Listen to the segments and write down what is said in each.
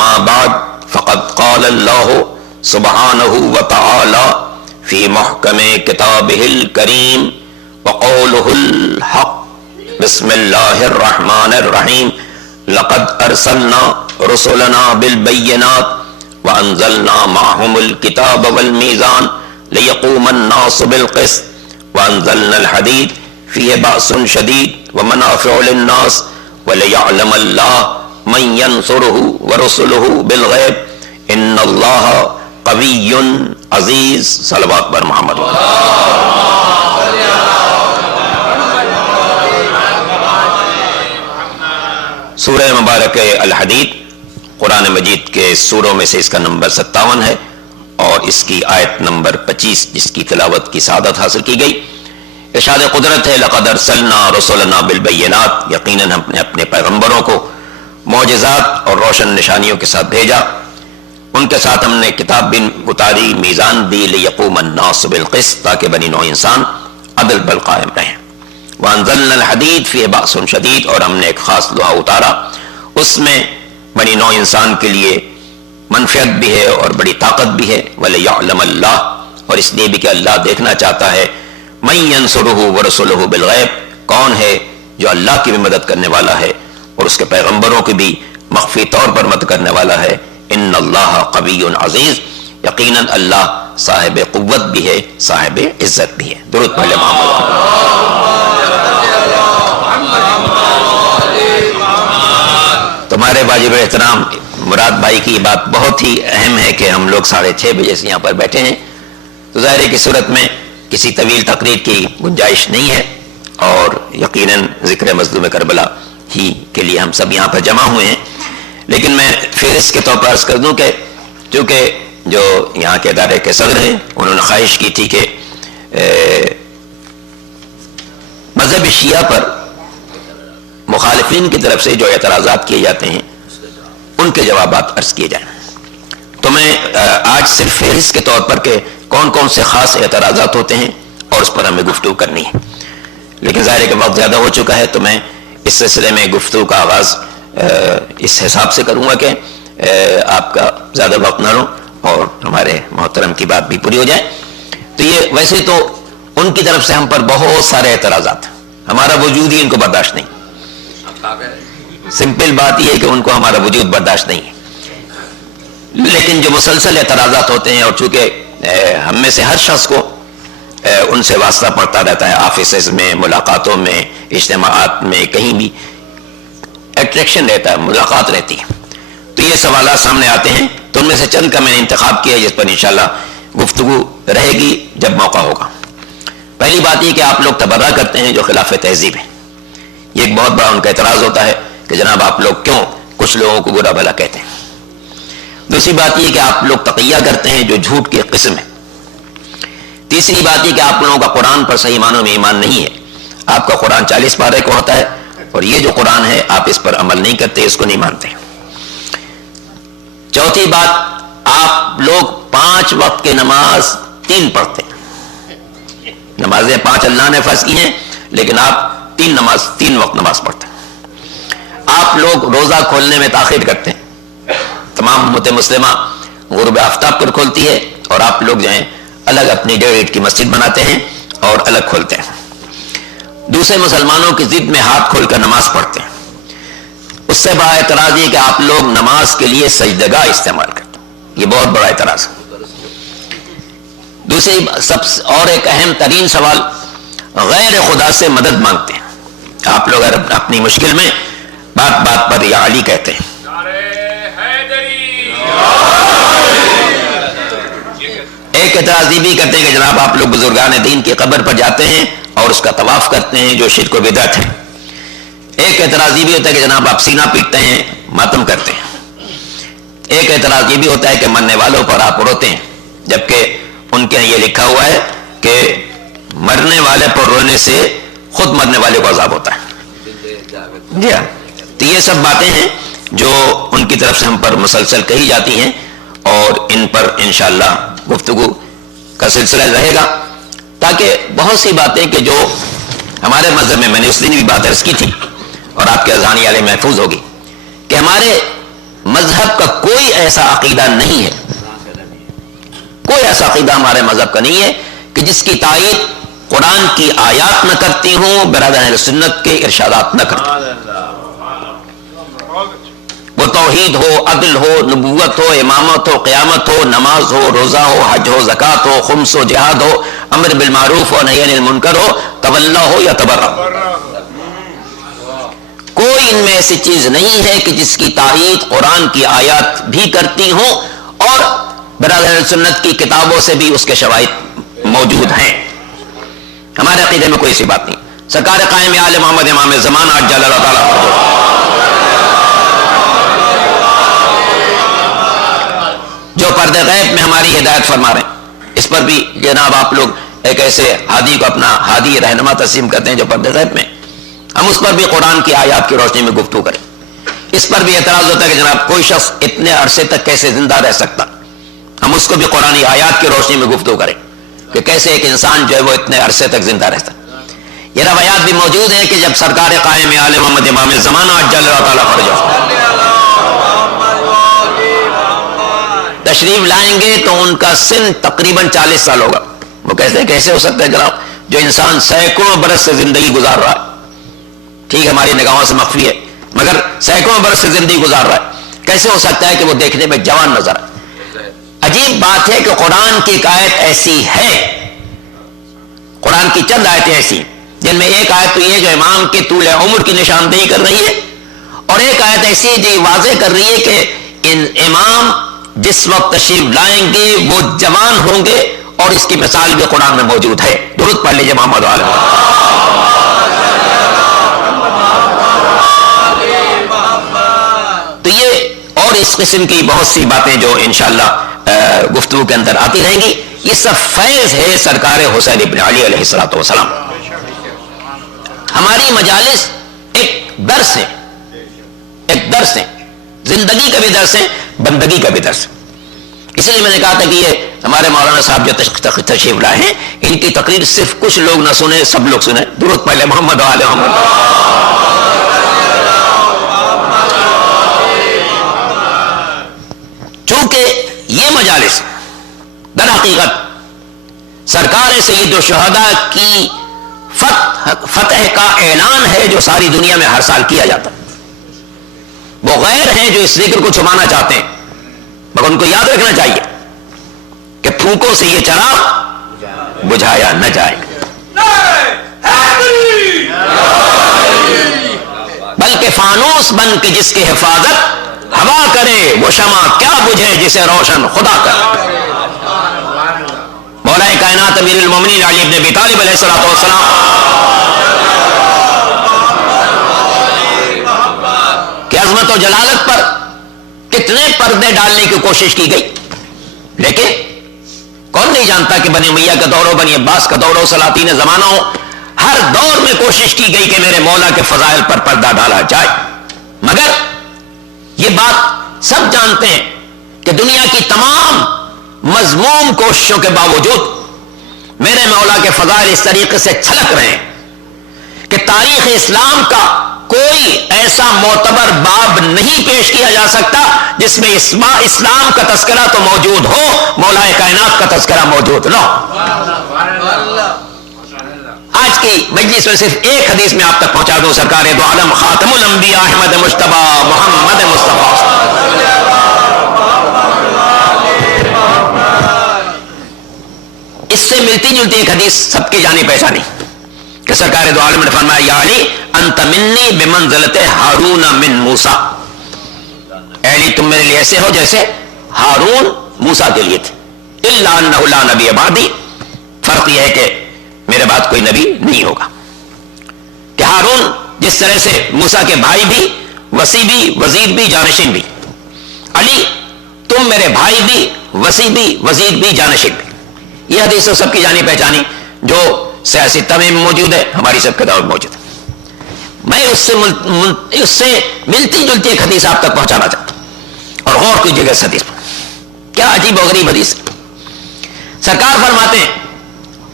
اما بعد فقد قال اللہ سبحانہ وتعالی فی محکم کتابہ الکریم وقولہ الحق بسم اللہ الرحمن الرحیم لقد ارسلنا رسلنا بالبینات وانزلنا معهم الكتاب والمیزان لیقوم الناس بالقسط وانزلنا الحدید فیہ بأس شدید ومنافع للناس ولیعلم اللہ من ینصرہ ورسلہ بالغیب ان اللہ قوی عزیز. صلوات بر محمد. سورہ مبارک الحدید قرآن مجید کے سوروں میں سے اس کا نمبر 57 ہے اور اس کی آیت نمبر 25 جس کی تلاوت کی سعادت حاصل کی گئی. ارشاد قدرت ہے لقد ارسلنا رسلنا بالبینات، یقیناً ہم نے اپنے پیغمبروں کو معجزات اور روشن نشانیوں کے ساتھ بھیجا، ان کے ساتھ ہم نے کتاب بھی اتاری، میزان دی، لیقوم الناس بالقسط تاکہ بنی نوع انسان عدل پر قائم رہیں. وانزلنا الحدید فیہ بأس شدید، اور ہم نے ایک خاص لوہا اتارا، اس میں بنی نوع انسان کے لیے منفعت بھی ہے اور بڑی طاقت بھی ہے. ولیعلم اللہ، اور اس لیے بھی کہ اللہ دیکھنا چاہتا ہے من ینصرہ ورسلہ بالغیب، کون ہے جو اللہ کی بھی مدد کرنے والا ہے اور اس کے پیغمبروں کی بھی مخفی طور پر مدد کرنے والا ہے. ان اللہ قوی عزیز، یقیناً اللہ صاحب قوت بھی ہے، صاحب عزت بھی ہے. درود پڑھ لیں محمد. تمہارے واجب احترام مراد بھائی کی بات بہت ہی اہم ہے کہ ہم لوگ 6:30 بجے سے یہاں پر بیٹھے ہیں، تو ظاہر ہے کہ صورت میں کسی طویل تقریر کی گنجائش نہیں ہے، اور یقیناً ذکر مظلوم کربلا ہی کے لیے ہم سب یہاں پر جمع ہوئے ہیں. لیکن میں فہرست کے طور پر عرض کر دوں کہ چونکہ جو یہاں کے ادارے کے صدر ہیں انہوں نے خواہش کی تھی کہ مذہب شیعہ پر مخالفین کی طرف سے جو اعتراضات کیے جاتے ہیں ان کے جوابات عرض کیے جائیں، تو میں آج صرف فہرست کے طور پر کہ کون کون سے خاص اعتراضات ہوتے ہیں اور اس پر ہمیں گفتگو کرنی ہے. لیکن ظاہر ہے کہ وقت زیادہ ہو چکا ہے، تو میں اس سلسلے میں گفتگو کا آغاز اس حساب سے کروں گا کہ آپ کا زیادہ وقت نہ لوں اور ہمارے محترم کی بات بھی پوری ہو جائے. تو یہ ویسے تو ان کی طرف سے ہم پر بہت سارے اعتراضات ہیں، ہمارا وجود ہی ان کو برداشت نہیں. سمپل بات یہ ہے کہ ان کو ہمارا وجود برداشت نہیں ہے. لیکن جو مسلسل اعتراضات ہوتے ہیں، اور چونکہ ہم میں سے ہر شخص کو ان سے واسطہ پڑتا رہتا ہے، آفیسز میں، ملاقاتوں میں، اجتماعات میں، کہیں بھی اٹریکشن رہتا ہے، ملاقات رہتی ہے، تو یہ سوالات سامنے آتے ہیں. تو ان میں سے چند کا میں نے انتخاب کیا جس پر انشاءاللہ گفتگو رہے گی جب موقع ہوگا. پہلی بات یہ کہ آپ لوگ تبرہ کرتے ہیں جو خلاف تہذیب ہے. یہ ایک بہت بڑا ان کا اعتراض ہوتا ہے کہ جناب آپ لوگ کیوں کچھ لوگوں کو برا بھلا کہتے ہیں. دوسری بات یہ کہ آپ لوگ تقیہ کرتے ہیں جو جھوٹ کی ایک قسم ہے. تیسری بات یہ کہ آپ لوگوں کا قرآن پر صحیح معنوں میں ایمان نہیں ہے. آپ کا قرآن 40 پارے کو ہوتا ہے اور یہ جو قرآن ہے آپ اس پر عمل نہیں کرتے، اس کو نہیں مانتے. چوتھی بات، آپ لوگ 5 وقت کی نماز 3 پڑھتے ہیں. نمازیں 5 اللہ نے فرض کی ہیں، لیکن آپ 3 وقت نماز پڑھتے ہیں. آپ لوگ روزہ کھولنے میں تاخیر کرتے ہیں. تمام امت مسلمہ غروب آفتاب پر کھولتی ہے اور آپ لوگ جو ہیں الگ اپنی 1.5 اینٹ کی مسجد بناتے ہیں اور الگ کھولتے ہیں. دوسرے مسلمانوں کی ضد میں ہاتھ کھول کر نماز پڑھتے ہیں. اس سے بڑا اعتراض یہ کہ آپ لوگ نماز کے لیے سجدگاہ استعمال کرتے ہیں. یہ بہت بڑا اعتراض ہے. دوسری اور ایک اہم ترین سوال، غیر خدا سے مدد مانگتے ہیں. آپ لوگ اپنی مشکل میں بات بات پر یا علی کہتے ہیں. ایک اعتراض یہ بھی کرتے ہیں کہ جناب آپ لوگ بزرگان دین کی قبر پر جاتے ہیں اور اس کا طواف کرتے ہیں جو شرک و بدعت ہے. ایک اعتراض یہ بھی ہوتا ہے کہ جناب آپ سینہ پیٹتے ہیں، ماتم کرتے ہیں. ایک اعتراض یہ بھی ہوتا ہے کہ مرنے والوں پر آپ روتے ہیں، جبکہ ان کے یہ لکھا ہوا ہے کہ مرنے والے پر رونے سے خود مرنے والے کو عذاب ہوتا ہے. جی ہاں، تو یہ سب باتیں ہیں جو ان کی طرف سے ہم پر مسلسل کہی جاتی ہیں اور ان پر انشاءاللہ گفتگو کا سلسلہ رہے گا، تاکہ بہت سی باتیں کہ جو ہمارے مذہب میں نے اس دن بھی بات عرض کی تھی اور آپ کے اذہان علیہ محفوظ ہوگی کہ ہمارے مذہب کا کوئی ایسا عقیدہ نہیں ہے، کوئی ایسا عقیدہ ہمارے مذہب کا نہیں ہے کہ جس کی تائید قرآن کی آیات نہ کرتی ہوں، برادران اہل سنت کے ارشادات نہ کرتی ہوں۔ وہ توحید ہو، عدل ہو، نبوت ہو، امامت ہو، قیامت ہو، نماز ہو، روزہ ہو، حج ہو، زکوٰۃ ہو، خمس ہو، جہاد ہو، امر بالمعروف ہو، نہی عن المنکر ہو، تولا ہو یا تبرع ہو، کوئی ان میں ایسی چیز نہیں ہے کہ جس کی تائید قرآن کی آیات بھی کرتی ہوں اور برادران سنت کی کتابوں سے بھی اس کے شواہد موجود ہیں۔ ہمارے عقیدے میں کوئی ایسی بات نہیں۔ سرکار قائم آل محمد امام زمان عجل اللہ تعالیٰ جو پردے غیب میں ہماری ہدایت فرما رہے ہیں، اس پر بھی جناب آپ لوگ ایک ایسے ہادی کو اپنا ہادی رہنما تسلیم کرتے ہیں جو پردے غیب میں، ہم اس پر بھی قرآن کی آیات کی روشنی میں گفتگو کریں۔ اس پر بھی اعتراض ہوتا ہے کہ جناب کوئی شخص اتنے عرصے تک کیسے زندہ رہ سکتا، ہم اس کو بھی قرآن آیات کی روشنی میں گفتگو کریں کہ کیسے ایک انسان جو ہے وہ اتنے عرصے تک زندہ رہتا۔ یہ روایات بھی موجود ہیں کہ جب سرکار قائم آل محمد امام زمانہ عجل اللہ تعالیٰ فرجہ تشریف لائیں گے تو ان کا سن تقریباً 40 سال ہوگا۔ وہ کیسے ہو سکتا ہے جناب، جو انسان سینکڑوں برس سے زندگی گزار رہا ہے، ٹھیک ہے ہماری نگاہوں سے مخفی ہے مگر سینکڑوں برس سے زندگی گزار رہا ہے، کیسے ہو سکتا ہے کہ وہ دیکھنے میں جوان نظر آئے؟ عجیب بات ہے کہ قرآن کی ایک آیت ایسی ہے، قرآن کی چند آیتیں ایسی جن میں ایک آیت تو یہ جو امام کے طول عمر کی نشاندہی کر رہی ہے، اور ایک آیت ایسی ہے جو واضح کر رہی ہے کہ امام جس وقت تشریف لائیں گے وہ جوان ہوں گے، اور اس کی مثال بھی قرآن میں موجود ہے۔ درود پڑھ لیجیے محمد علیہ۔ تو یہ اور اس قسم کی بہت سی باتیں جو انشاءاللہ گفتگو کے اندر آتی رہیں گی، یہ سب فیض ہے سرکار حسین ابن علی علیہ السلام۔ ہماری مجالس ایک درس ہے، ایک درس ہے، زندگی کا بھی درس ہے، بندگی کا بھی درس ہے۔ اس لیے میں نے کہا تھا کہ یہ ہمارے مولانا صاحب جو تشریف لائے ہیں، ان کی تقریر صرف کچھ لوگ نہ سنیں، سب لوگ سنیں۔ درود پڑھ لیں محمد و آل محمد۔ چونکہ یہ مجالس در حقیقت سرکار سید الشہداء کی فتح کا اعلان ہے جو ساری دنیا میں ہر سال کیا جاتا ہے۔ وہ غیر ہیں جو اس ذکر کو چھپانا چاہتے ہیں، مگر ان کو یاد رکھنا چاہیے کہ پھونکوں سے یہ چراغ بجھایا نہ جائے، بلکہ فانوس بن کے جس کی حفاظت ہوا کرے، وہ شمع کیا بجھے جسے روشن خدا کرے۔ مولا کائنات امیر المومنین علی ابن ابی طالب علیہ السلام کی عظمت و جلالت پر کتنے پردے ڈالنے کی کوشش کی گئی، لیکن کون نہیں جانتا کہ بنی امیہ کا دور ہو، بنی عباس کا دور ہو، سلاطین زمانہ ہو، ہر دور میں کوشش کی گئی کہ میرے مولا کے فضائل پر پردہ ڈالا جائے، مگر یہ بات سب جانتے ہیں کہ دنیا کی تمام مذموم کوششوں کے باوجود میرے مولا کے فضائل اس طریقے سے چھلک رہے ہیں کہ تاریخ اسلام کا کوئی ایسا معتبر باب نہیں پیش کیا جا سکتا جس میں اسلام کا تذکرہ تو موجود ہو، مولا کائنات کا تذکرہ موجود نہ ہو۔ آج کی مجلس میں صرف ایک حدیث میں آپ تک پہنچا دوں، سرکار دو عالم خاتم الانبیاء احمد مجتبی محمد مصطفیٰ، اس سے ملتی جلتی ایک حدیث سب کی جانی پہچانی کہ سرکار دو عالم نے فرمایا یا علی انت منی بمنزلت ہارون من موسیٰ، اے علی تم میرے لیے ایسے ہو جیسے ہارون موسیٰ کے لیے تھے، الا انہ لا نبی بعدی، فرق یہ ہے کہ میرے بعد کوئی نبی نہیں ہوگا، کہ ہارون جس طرح سے موسیٰ کے بھائی بھی، وصی بھی، وزیر بھی، جانشین بھی، علی تم میرے بھائی بھی، وصی بھی، وزیر بھی، جانشین بھی۔ یہ حدیث سب کی جانی پہچانی جو سیاسی میں موجود ہے، ہماری سب کے دور میں موجود ہے۔ میں اس سے ملتی جلتی ایک حدیث آپ تک پہنچانا چاہتا ہوں، اور غور کیجیے گا اس حدیث پر، کیا عجیب و غریب حدیث ہے۔ سرکار فرماتے ہیں،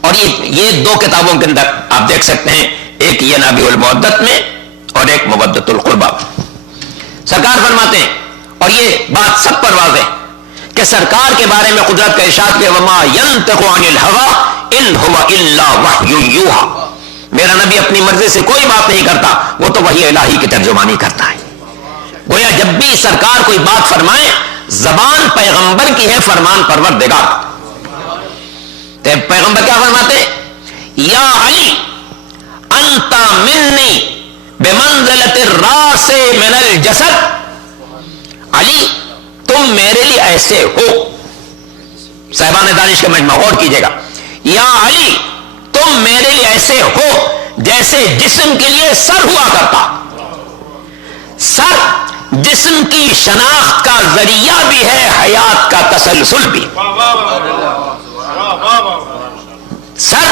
اور یہ دو کتابوں کے اندر آپ دیکھ سکتے ہیں، ایک یہ نبی المودت میں اور ایک مودت القربہ۔ سرکار فرماتے ہیں اور یہ بات سب پر واضح ہے کہ سرکار کے بارے میں قدرت کا ارشاد کہ وما ينطق عن الهوى ان هو الا وحی یوحى، میرا نبی اپنی مرضی سے کوئی بات نہیں کرتا، وہ تو وحی الہی کی ترجمانی کرتا ہے۔ گویا جب بھی سرکار کوئی بات فرمائے زبان پیغمبر کی ہے، فرمان پروردگار۔ تو پیغمبر کیا فرماتے؟ یا علی انت منی بمنزلۃ الراس من الجسد، علی تم میرے لیے ایسے ہو، صاحبان دانش کا مجمع غور کیجیے گا، یا علی تم میرے لیے ایسے ہو جیسے جسم کے لیے سر ہوا کرتا۔ سر جسم کی شناخت کا ذریعہ بھی ہے، حیات کا تسلسل بھی۔ سر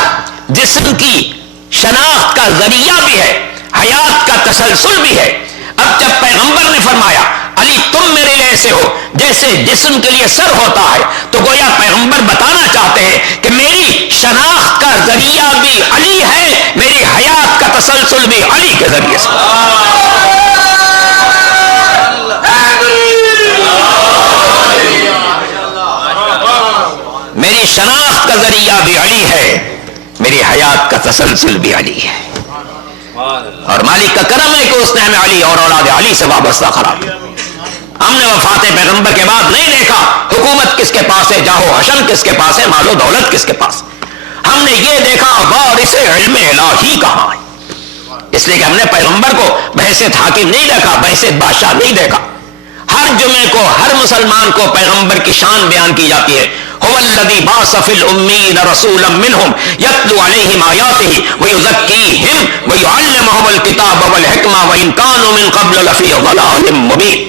جسم کی شناخت کا ذریعہ بھی ہے، حیات کا تسلسل بھی ہے۔ اب جب پیغمبر نے فرمایا علی تم میرے لیے ایسے ہو جیسے جسم کے لیے سر ہوتا ہے، تو گویا پیغمبر بتانا چاہتے ہیں کہ میری شناخت کا ذریعہ بھی علی ہے، میری حیات کا تسلسل بھی علی کے ذریعے سے۔ میری شناخت کا ذریعہ بھی علی ہے، میری حیات کا تسلسل بھی علی ہے، اور مالک کا کرم ہے کہ اس نے ہمیں علی اور اولاد علی سے وابستہ قرار دیا۔ ہم نے وفات پیغمبر کے بعد نہیں دیکھا حکومت کس کے پاس ہے، جاہ و حشم کس کے پاس ہے، مال و دولت کس کے پاس، ہم نے یہ دیکھا وارث علم الہی کہاں ہے۔ اس لیے کہ ہم نے پیغمبر کو بحیثیت حاکم نہیں دیکھا، بحیثیت بادشاہ نہیں دیکھا۔ ہر جمعے کو ہر مسلمان کو پیغمبر کی شان بیان کی جاتی ہے۔ هو الذي بعث في الأمين رسولا منهم يتلو عليهم آياته ويزكيهم ويعلمهم الكتاب والحكمة وإن كانوا من قبل لفي ضلال مبين۔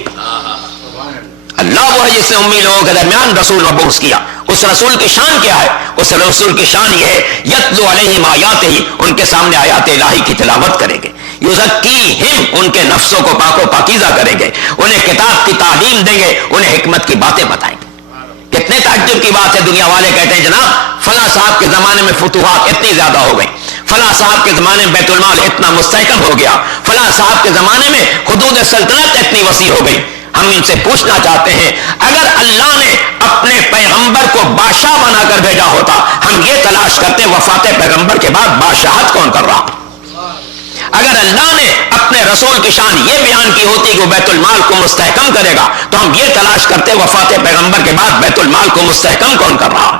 اللہ وہ ہے جس نے امی لوگوں کے درمیان رسول مبعوث کیا۔ اس رسول کی شان کیا ہے؟ اس رسول کی شان یہ ہے یتلو علیہم آیاتہ، ان کے سامنے آیات الہی کی تلاوت کریں گے، یزکیہم ان کے نفسوں کو پاک و پاکیزہ کریں گے، انہیں کتاب کی تعلیم دیں گے، انہیں حکمت کی باتیں بتائیں گے۔ کتنے تعجب کی بات ہے، دنیا والے کہتے ہیں جناب فلاں صاحب کے زمانے میں فتوحات اتنی زیادہ ہو گئی، فلاں صاحب کے زمانے میں بیت المال اتنا مستحکم ہو گیا، فلاں صاحب کے زمانے میں حدود سلطنت اتنی وسیع ہو گئی۔ ہم ان سے پوچھنا چاہتے ہیں اگر اللہ نے اپنے پیغمبر کو بادشاہ بنا کر بھیجا ہوتا، ہم یہ تلاش کرتے وفات پیغمبر کے بعد بادشاہت کون کر رہا؟ اگر اللہ نے اپنے رسول کی شان یہ بیان کی ہوتی کہ وہ بیت المال کو مستحکم کرے گا، تو ہم یہ تلاش کرتے وفات پیغمبر کے بعد بیت المال کو مستحکم کون کر رہا؟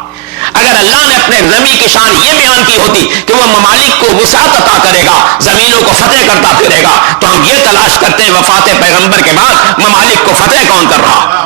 اگر اللہ نے اپنے نبی کی شان یہ بیان کی ہوتی کہ وہ ممالک کو وسعت عطا کرے گا، زمینوں کو فتح کرتا پھرے گا، تو ہم یہ تلاش کرتے ہیں وفات پیغمبر کے بعد ممالک کو فتح کون کر رہا؟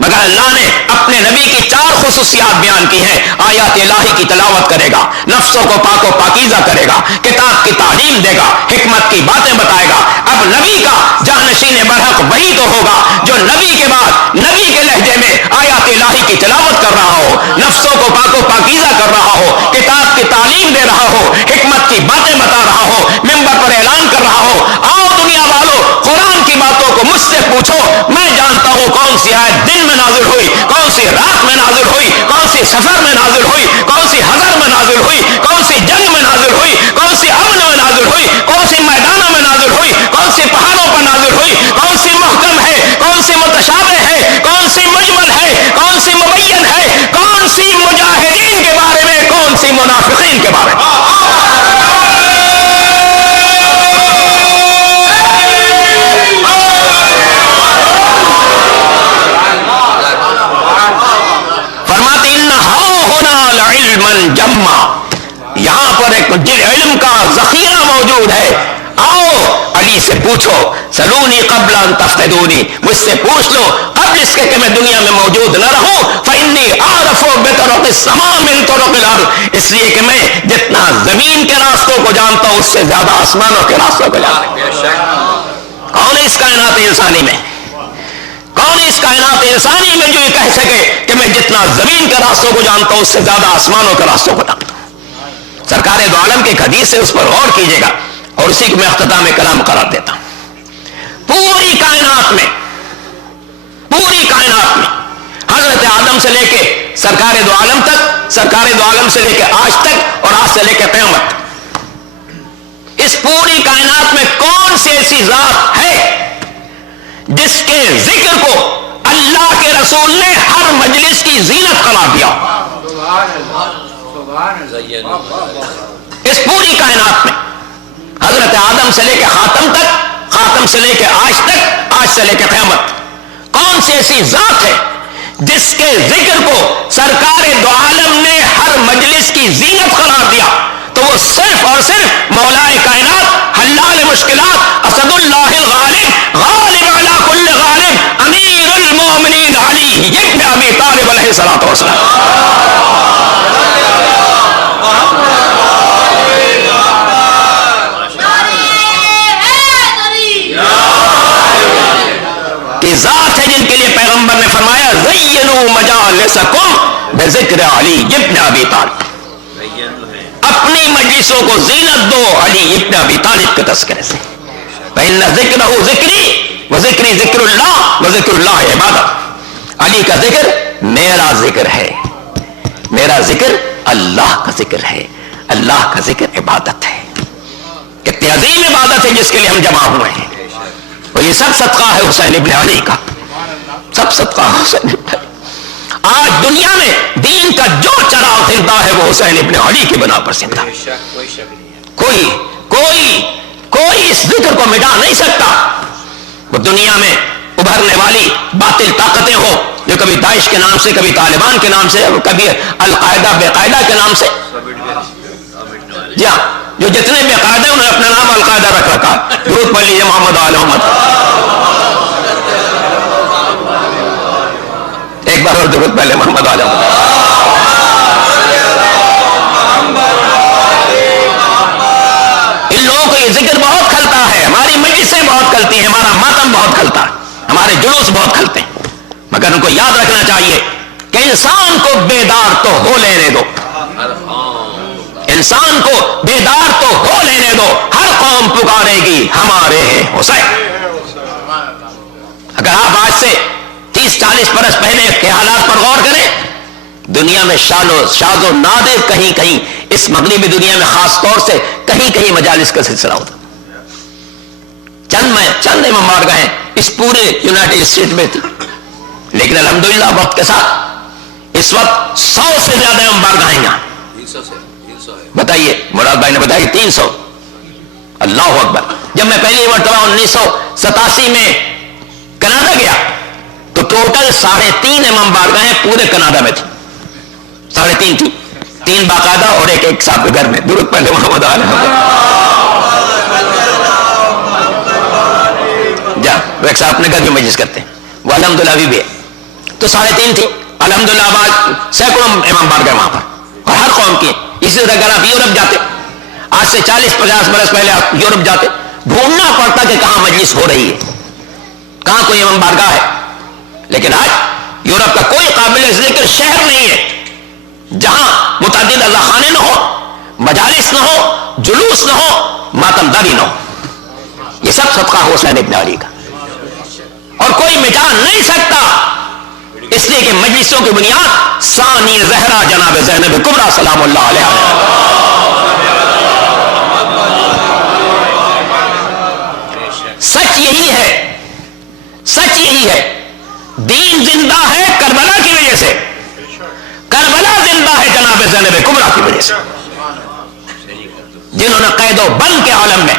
مگر اللہ نے اپنے نبی کی 4 خصوصیات بیان کی ہیں، آیات الہی کی تلاوت کرے گا، نفسوں کو پاک و پاکیزہ کرے گا، کتاب کی تعلیم دے گا، حکمت کی باتیں بتائے گا۔ اب نبی کا جانشین برحق وہی تو ہوگا جو نبی کے بعد نبی کے لہجے میں آیات الہی کی تلاوت کر رہا ہو، نفسوں کو پاک و پاکیزہ کر رہا ہو، کتاب کی تعلیم دے رہا ہو، حکمت کی باتیں بتا رہا ہو، منبر پر اعلان کر رہا ہو آؤ دنیا والو قرآن کی باتوں کو مجھ سے پوچھو، میں جانتا ہوں کون سی آیت دن میں نازل ہوئی، کون سی رات میں نازل ہوئی، کون سی سفر میں نازل ہوئی، کون سی حضر میں نازل ہوئی، کون سی جنگ میں نازل ہوئی، کون سی امن میں نازل ہوئی، کون سی میدانوں میں نازل ہوئی، کون سی پہاڑوں پر نازل ہوئی، کون سی محکم ہے، کون سی متشابہ ہے، کون سی مجمل ہے، کون سی مبین ہے، کون سی مجاہدین کے بارے میں، کون سی منافقین کے بارے میں۔ یہاں پر ایک علم کا ذخیرہ موجود ہے، آؤ علی سے پوچھو، سلونی قبل ان تفتدونی، مجھ سے پوچھ لو قبل اس کے کہ میں دنیا میں موجود نہ رہوں، فإنی أعرف بطرق السماء من طرق الأرض، اس لیے کہ میں جتنا زمین کے راستوں کو جانتا ہوں اس سے زیادہ آسمانوں کے راستوں کو جانتا ہوں۔ کون ہے اس کائنات انسانی میں، کون اس کائنات انسانی میں جو یہ کہہ سکے کہ میں جتنا زمین کے راستوں کو جانتا ہوں اس سے زیادہ آسمانوں کے راستوں کو جانتا ہوں؟ سرکار دو عالم کے ایک حدیث سے اس پر غور کیجیے گا، اور اسی کو میں اختتام کلام قرار دیتا ہوں۔ پوری کائنات میں حضرت آدم سے لے کے سرکار دو عالم تک، سرکار دو عالم سے لے کے آج تک، اور آج سے لے کے قیامت تک، اس پوری کائنات میں کون سی ایسی ذات ہے جس کے ذکر کو اللہ کے رسول نے ہر مجلس کی زینت قرار دیا. اس پوری کائنات میں حضرت آدم سے لے کے خاتم تک، خاتم سے لے کے آج تک، آج سے لے کے قیامت، کون سی ایسی ذات ہے جس کے ذکر کو سرکار دو عالم نے ہر مجلس کی زینت قرار دیا؟ تو وہ صرف اور صرف مولا کائنات، حلال مشکلات، اسد اللہ الغالب، غالب علی کل غالب، امیر المومنین علی ابن ابی طالب علیہ الصلوۃ والسلام. کی ذات ہے جن کے لیے پیغمبر نے فرمایا زینوا مجالسکم بذکر علی ابن ابی طالب، اپنی مجلسوں کو زینت دو علی ابن ابی طالب کے تذکرے سے. فإن ذکرہ ذکری وذکری ذکر اللہ وذکر اللہ عبادت. علی کا ذکر میرا ذکر ہے، میرا ذکر اللہ کا ذکر ہے، اللہ کا ذکر عبادت ہے. کتنی عظیم عبادت ہے جس کے لیے ہم جمع ہوئے ہیں. اور یہ سب صدقہ ہے حسین ابن علی کا، سب صدقہ ہے حسین ابن علی. آج دنیا میں دین کا جو چراغ زندہ ہے وہ حسین ابن علی کی بنا پر زندہ. کوئی کوئی کوئی اس ذکر کو مٹا نہیں سکتا. وہ دنیا میں ابھرنے والی باطل طاقتیں ہو جو کبھی داعش کے نام سے، کبھی طالبان کے نام سے، کبھی القاعدہ بے قاعدہ کے نام سے. جی ہاں، جو جتنے بے قاعدہ انہوں نے اپنا نام القاعدہ رکھ رکھا. درود پڑھ لیجیے محمد آل محمد. ایک بار اور درود پہلے محمد آل محمد. ان لوگوں کو یہ ذکر بہت کھلتا ہے، ہماری مجلسیں بہت کھلتی ہیں، ہمارا ماتم بہت کھلتا ہے، ہمارے جلوس بہت کھلتے ہیں. مگر ان کو یاد رکھنا چاہیے کہ انسان کو بیدار تو ہو لینے دو، انسان کو بیدار تو ہو لینے دو. ہر قوم پکارے گی ہمارے ہیں حسین. اگر آپ آج سے 30-40 برس پہلے کے حالات پر غور کریں، دنیا میں شاذ و نادر کہیں کہیں، اس مغربی دنیا میں خاص طور سے کہیں کہیں مجالس کا سلسلہ ہوتا. چند امام بارگاہیں اس پورے یونائٹڈ اسٹیٹ میں تھی. لیکن الحمدللہ وقت کے ساتھ اس وقت 100 سے زیادہ امام بارگاہیں یہاں. بتائیے، مراد بھائی نے بتایا 300. اللہ اکبر. جب میں پہلی مرتبہ 1987 میں کینیڈا گیا تو ٹوٹل 3.5 امام بارگاہیں پورے کینیڈا میں تھی. 3.5 تھی، 3 باقاعدہ اور ایک صاحب کے گھر میں. درود پہلے محمد آل محمد. جا ایک صاحب اپنے گھر میں مجلس کرتے ہیں، وہ الحمدللہ بھی ہے. تو 3.5 تھی. الحمدللہ آج سینکڑوں امام بارگاہ وہاں پر، اور ہر قوم کی. اسی طرح اگر آپ یورپ جاتے، آج سے 40-50 برس پہلے آپ یورپ جاتے، ڈھونڈنا پڑتا کہ کہاں مجلس ہو رہی ہے، کہاں کوئی امام بارگاہ ہے. لیکن آج یورپ کا کوئی قابل ذکر شہر نہیں ہے جہاں متعدد اللہ خانے نہ ہو، مجالس نہ ہو، جلوس نہ ہو، ماتم داری نہ ہو. یہ سب صدقہ حسین ابن علی کا، اور کوئی مٹا نہیں سکتا. اس لیے کہ مجلسوں کی بنیاد ثانی زہرا جناب زینب کبریٰ سلام اللہ علیہ. سچ یہی ہے، سچ یہی ہے. دین زندہ ہے کربلا کی وجہ سے، کربلا زندہ ہے جناب زینب کبریٰ کی وجہ سے، جنہوں نے قید و بند کے عالم میں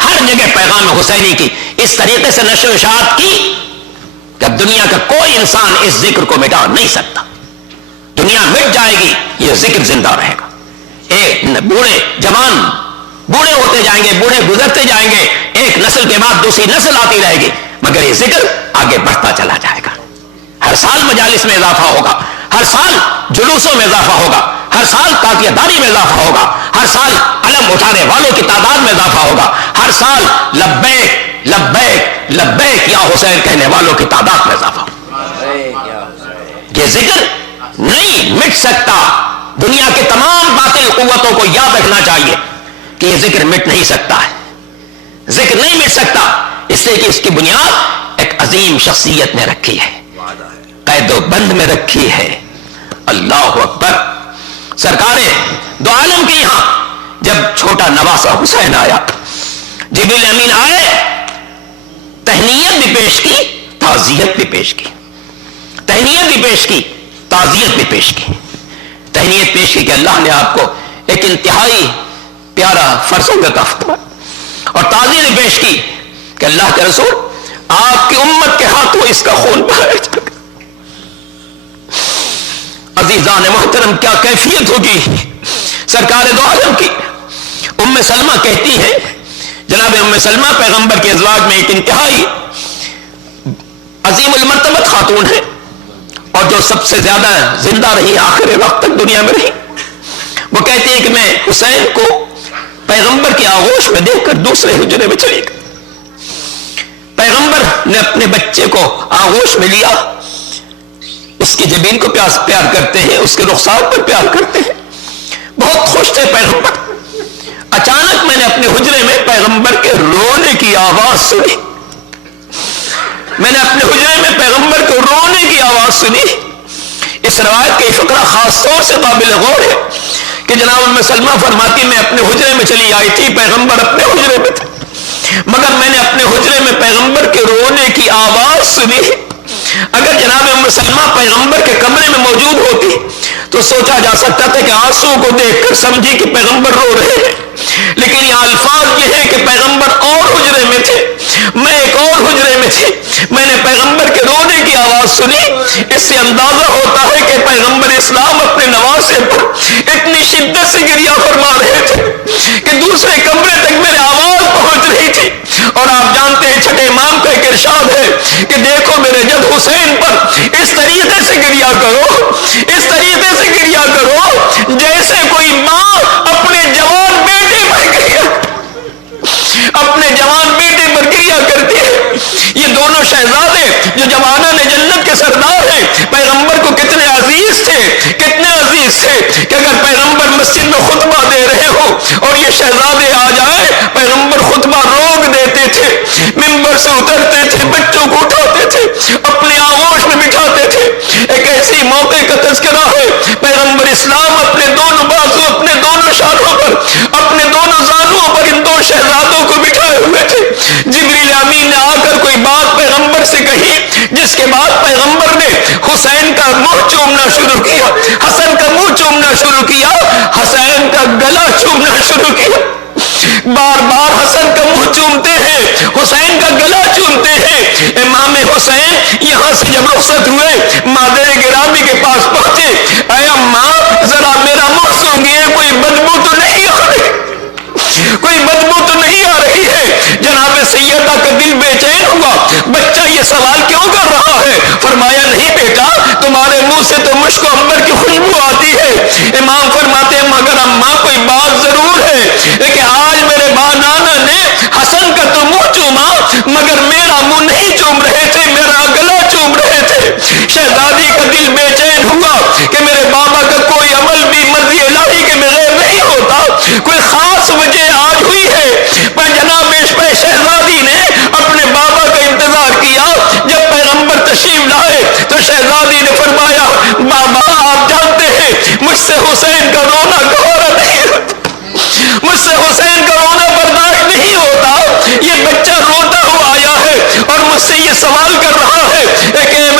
ہر جگہ پیغام حسینی کی اس طریقے سے نشر و اشاعت کی کہ دنیا کا کوئی انسان اس ذکر کو مٹا نہیں سکتا. دنیا مٹ جائے گی، یہ ذکر زندہ رہے گا. ایک بوڑھے جوان بوڑھے ہوتے جائیں گے، بوڑھے گزرتے جائیں گے، ایک نسل کے بعد دوسری نسل آتی رہے گی، مگر یہ ذکر آگے بڑھتا چلا جائے گا. ہر سال مجالس میں اضافہ ہوگا، ہر سال جلوسوں میں اضافہ ہوگا، ہر سال قافیہ داری میں اضافہ ہوگا، ہر سال علم اٹھانے والوں کی تعداد میں اضافہ ہوگا، ہر سال لبیک لبیک لبیک یا حسین کہنے والوں کی تعداد میں اضافہ ہوگا. یہ ذکر نہیں مٹ سکتا. دنیا کے تمام باطل قوتوں کو یاد رکھنا چاہیے کہ یہ ذکر مٹ نہیں سکتا ہے، ذکر نہیں مٹ سکتا. اس لیے کہ اس کی بنیاد ایک عظیم شخصیت نے رکھی ہے، قید و بند میں رکھی ہے. اللہ اکبر. سرکار دو عالم کے یہاں جب چھوٹا نواسا حسین آیا، جبریل امین آئے، تہنیت بھی پیش کی، تعزیت بھی پیش کی، تہنیت بھی پیش کی، تعزیت بھی پیش کی۔ تہنیت پیش کی کہ اللہ نے آپ کو ایک انتہائی پیارا فرزند عطا فرمایا، اور تعزیت بھی پیش کی کہ اللہ کے رسول آپ کی امت کے ہاتھوں اس کا خون بہایا جائے گا۔ عزیزان محترم، کیا کیفیت ہوگی سرکار دو عالم کی۔ ام سلمہ کہتی ہے، جناب ام سلمہ پیغمبر کے ازواج میں ایک انتہائی عظیم المرتبت خاتون ہے، اور جو سب سے زیادہ زندہ رہی، آخر وقت تک دنیا میں رہی۔ وہ کہتی ہے کہ میں حسین کو پیغمبر کی آغوش میں دیکھ کر دوسرے حجرے میں چلی گئی۔ پیغمبر نے اپنے بچے کو آغوش میں لیا، اس کی جبین کو پیار کرتے ہیں، اس کے رخسار پر پیار کرتے ہیں، بہت خوش تھے پیغمبر۔ اچانک میں نے اپنے حجرے میں پیغمبر کے رونے کی آواز سنی، میں نے اپنے حجرے میں پیغمبر کے رونے کی آواز سنی۔ اس روایت کا فقرہ خاص طور سے قابل غور ہے کہ جناب ام سلمہ فرماتی میں اپنے حجرے میں چلی آئی تھی، پیغمبر اپنے حجرے میں تھے، مگر میں نے اپنے حجرے میں پیغمبر کے رونے کی آواز سنی۔ اگر جناب ام سلمہ پیغمبر کے کمرے میں موجود ہوتی تو سوچا جا سکتا تھا کہ آنسو کو دیکھ کر سمجھی کہ پیغمبر رو رہے ہیں، لیکن یہ الفاظ یہ ہے کہ پیغمبر اور حجرے میں تھے، میں ایک اور حجرے میں تھی، میں نے پیغمبر کے رونے کی آواز سنی۔ اس سے اندازہ ہوتا ہے کہ پیغمبر اسلام اپنے نواسے پر اتنی شدت سے گریہ فرما رہے تھے کہ دوسرے کمرے تک میرے آواز پہنچ رہی تھی۔ اور آپ جانتے ہیں چھٹے امام کا ایک ارشاد ہے کہ دیکھو میرے جد حسین پر اس طریقے سے گریہ کرو، اس طریقے سے گریہ کرو جیسے کوئی ماں اپنے جوان بیٹے پر گریہ، اپنے جوان بیٹے پر گریہ کرتی ہے۔ یہ دونوں شہزادے جو جوانان جنت کے سردار ہیں، پیغمبر کو کتنے عزیز تھے، کتنے عزیز تھے کہ اگر پیغمبر مسجد میں خطبہ دے رہے ہو اور یہ شہزادے آ جائیں، پیغمبر خطبہ روک دیتے تھے، ممبر سے اترتے تھے، بچوں کو اٹھاتے تھے، اپنے آغوش میں بٹھاتے تھے۔ ایک ایسی موقع کا تذکرہ ہے، پیغمبر اسلام اپنے دونوں بازو، اپنے دونوں شانوں پر، اپنے دونوں زانوؤں پر ان دو شہزادوں کو بٹھائے ہوئے تھے۔ جبریل امین نے آ کر کوئی بات پیغمبر سے کہی، جس کے بعد پیغمبر نے حسین کا منہ چومنا شروع کیا، حسن کا منہ چومنا شروع کیا، حسین کا گلا چومنا شروع کیا۔ بار بار حسن کا منہ چومتے ہیں، حسین کا گلا چومتے ہیں۔ امام حسین یہاں سے جب رخصت ہوئے، مادر گرامی کے پاس پہنچے، اے اماں ذرا میرا منہ سونگیے، کوئی بدبو تو نہیں آ رہی، کوئی بدبو تو نہیں آ رہی ہے۔ جناب سیدہ کا دل بے چین ہوا، بچہ یہ سوال کیوں کر رہا ہے؟ فرمایا نہیں بیٹا، تمہارے منہ سے تو مشک و عنبر کی خوشبو آتی ہے۔ امام فرماتے ہیں مگر اماں کوئی بات ضرور ہے کہ آج میرے نانا نے حسن کا تو منہ چوما مگر میرا منہ نہیں چوم رہے تھے، میرا گلا چوم رہے تھے۔ شہزادی کا دل بے چین ہوا کہ میرے بابا کا کوئی عمل بھی مرضی الہی کے بغیر نہیں ہوتا، کوئی خاص وجہ آج ہوئی ہے۔ پر جناب شہزادی نے اپنے بابا کا انتظار کیا، جب پیغمبر تشریف لائے تو شہزادی نے فرمایا بابا آپ جانتے ہیں مجھ سے حسین کا رونا گوارا نہیں ہوتا، مجھ سے حسین کا رونا برداشت نہیں ہوتا۔ یہ بچہ روتا ہوا آیا ہے اور مجھ سے یہ سوال کر رہا ہے کہ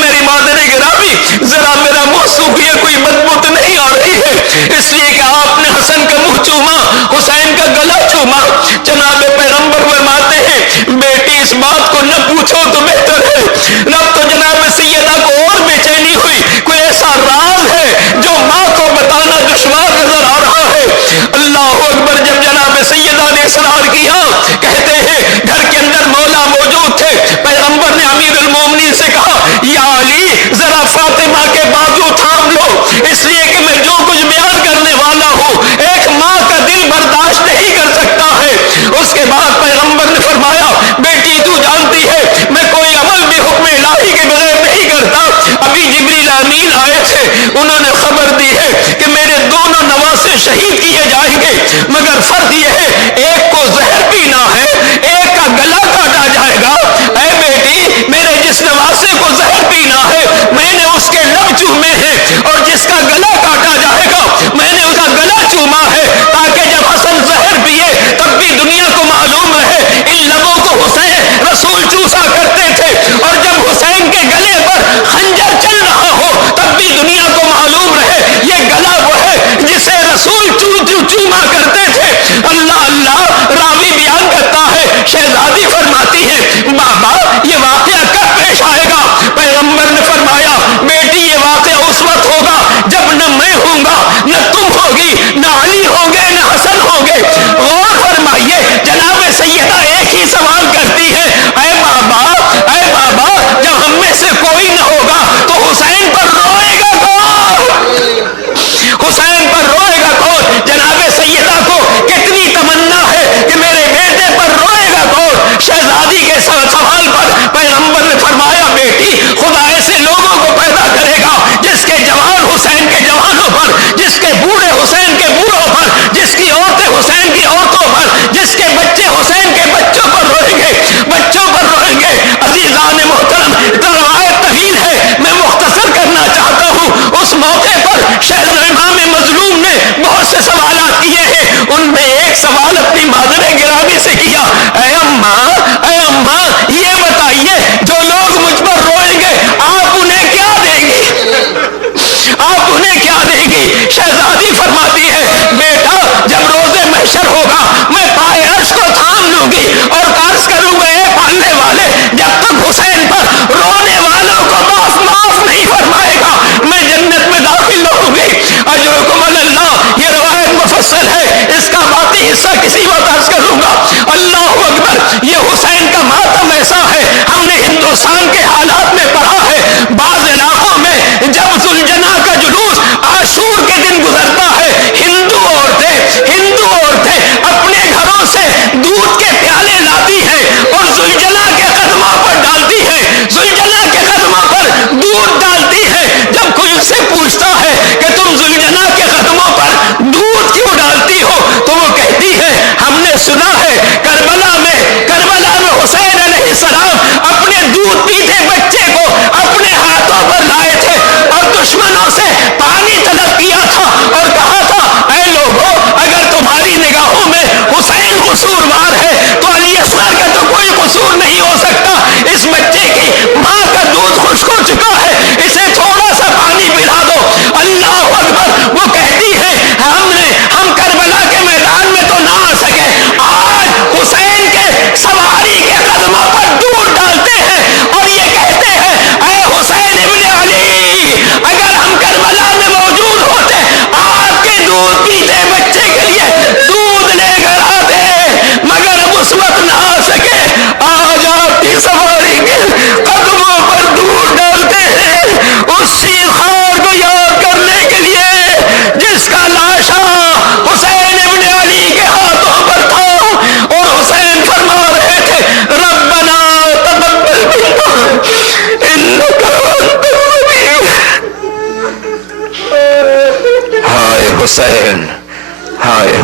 میری مادر گرامی ذرا میرا منہ سوکھیے، کوئی بدبو تو نہیں آ رہی ہے۔ اس لیے کہ آپ نے حسن کا منہ چوما، حسین کا گلا چوما۔ جناب پیغمبر فرماتے ہیں بیٹی اس بات کو نہ پوچھو تو بہتر ہے۔ رب تو جناب سیدہ کو اور بے چینی ہوئی، کوئی ایسا راز ہے جو ماں کو بتانا دشوار نظر آ رہا ہے۔ اللہ اکبر، جب جناب سیدہ نے اصرار کیا، کہتے ہیں گھر کے اندر مولا موجود تھے، پیغمبر نے امیر المومنین سے کہا یا علی ذرا فاطمہ کے بازو تھام لو، اس لیے کہ میں جو کچھ بیان کرنے والا ہوں ایک ماں کا دل برداشت نہیں کر سکتا ہے۔ اس کے بعد پیغمبر نے فرمایا بیٹی تو جانتی ہے میں کوئی عمل بھی حکم الہی کے بغیر نہیں کرتا۔ ابھی جبریل امین آئے تھے، انہوں نے خبر دی ہے کہ میرے دونوں نواسے شہید کیے جائیں گے، مگر فرض یہ ہے ایک کو زہر پینا ہے، ایک کا گلا کاٹا جائے گا۔ اے بیٹی میرے جس نواسے کو زہر پینا ہے میں نے اس کے لب چومے ہیں، اور جس کا گلا کاٹا جائے گا میں نے اس کا گلا چوما ہے، تاکہ جب حسن زہر پیے تب بھی دنیا کو معلوم رہے ان لبوں کو حسین رسول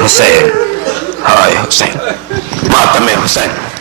حسین، ہائے حسین، ماتم حسین۔